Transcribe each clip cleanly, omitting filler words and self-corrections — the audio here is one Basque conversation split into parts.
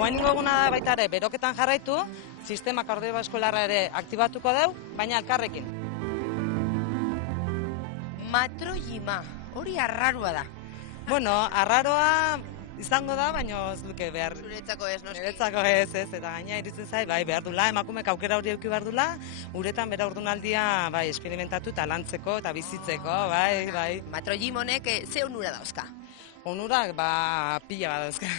Oaingo eguna da baita ere, beroketan jarraitu, sistema kardiobaskularra ere aktibatuko deu, baina elkarrekin. Matroima, hori arrarua da. Bueno, arraroa izango da, baina ez luke behar. Zuretzako ez, noski. Niretzako ez, eta gaina iritzen zait, bai, behar dula, emakumeek aukera hori eduki behar dula, uretan bera ordunaldia, bai, esperimentatu eta lantzeko eta bizitzeko, bai. Matrojim honek ze onura dauzka? Onurak, pila bat dauzka.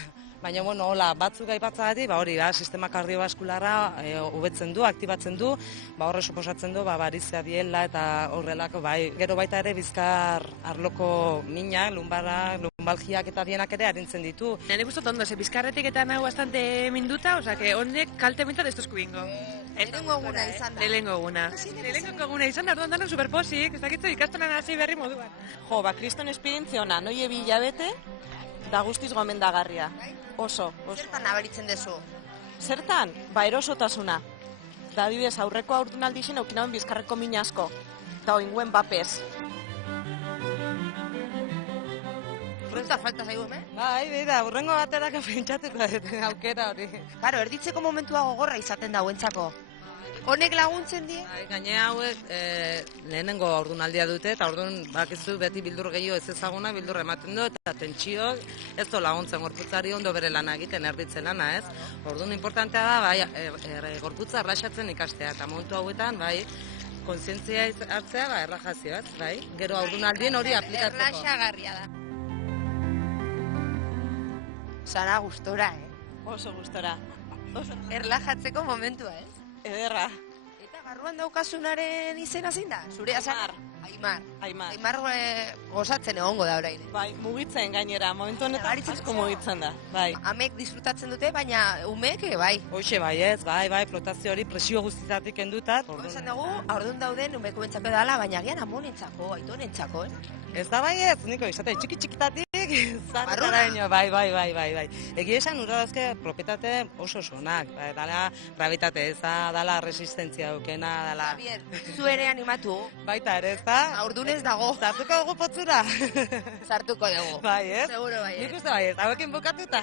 Baina, bueno, hola, batzuk aipatzagatik, hori, sistema kardiobaskularra hobetzen du, aktibatzen du, horre suposatzen du, barizia diela eta horrelako, bai. Gero baita ere, bizkar arloko minak, lumbalgiak eta dienak ere arintzen ditu. Nire gustot ondo, bizkarretik eta nahu bastante minduta, oza, que honek kalte mintat ez tozku bingo. Lehenengo eguna izan da. Lehenengo eguna izan da, orduan dano superposik, ez dakitzu ikastonan hasi berri moduan. Jo, kriston esperientzia ona, noie bilabete, da guztiz gomendagarria. Oso. Zertan nabaritzen dezu? Zertan? Erosotasuna. Da adibidez aurreko aurdunaldi zen aukinauen bizkarreko mina asko. Eta oinguen bapez. Fruta falta zaigu, Bai, bera, hurrengo baterako pentsatuko duten aukera hori. Claro, erditzeko momentua gogorra izaten da huentzako. Honek laguntzen die? Gaine hauek lehenengo aurdunaldia dute, eta orduan bakizu beti bildur gehiago ez ezaguna, bildur ematen du, eta tentsio ez do laguntzen gorputzari ondo bere lana egiten, erditzen lana, ez? Orduan importantea da, bai, gorputza erlaxatzen ikastea, eta momentu hauetan, bai, kontzientzia hartzea, erlajazioa, bai? Gero aurdunaldien hori aplikatzeko. Erlaxagarria da. Sara gustora, Oso gustora. Erlajatzeko momentua, ez? Ederra. Eta barruan daukasunaren izena zein da? Zurea zan? Aimar. Aimar gozatzen egongo da orain. Bai, mugitzen gainera, momentu honetan asko mugitzen da. Bai. Amek disfrutatzen dute, baina umeek bai. Hoxe bai ez, bai, flotazio hori presio guztietatik kendutat. Esan dugu, aurdun dauden umeko bentsako edala, baina gian amonentzako, aitonentzako, Ez da bai ez, niko, izate txiki-txikitatik, zarraraino, bai. Egia esan urra dauzke propietate oso sonak, dala gravitate eza, dala resistentzia dukena, dala... Javier, zu ere animatu. Baita ere, ez da? Aurdun ez dago. Zartuko dugu potzura? Sartuko dugu. Bai ez? Seguro bai ez. Nik uste bai ez, hauekin bukatuta.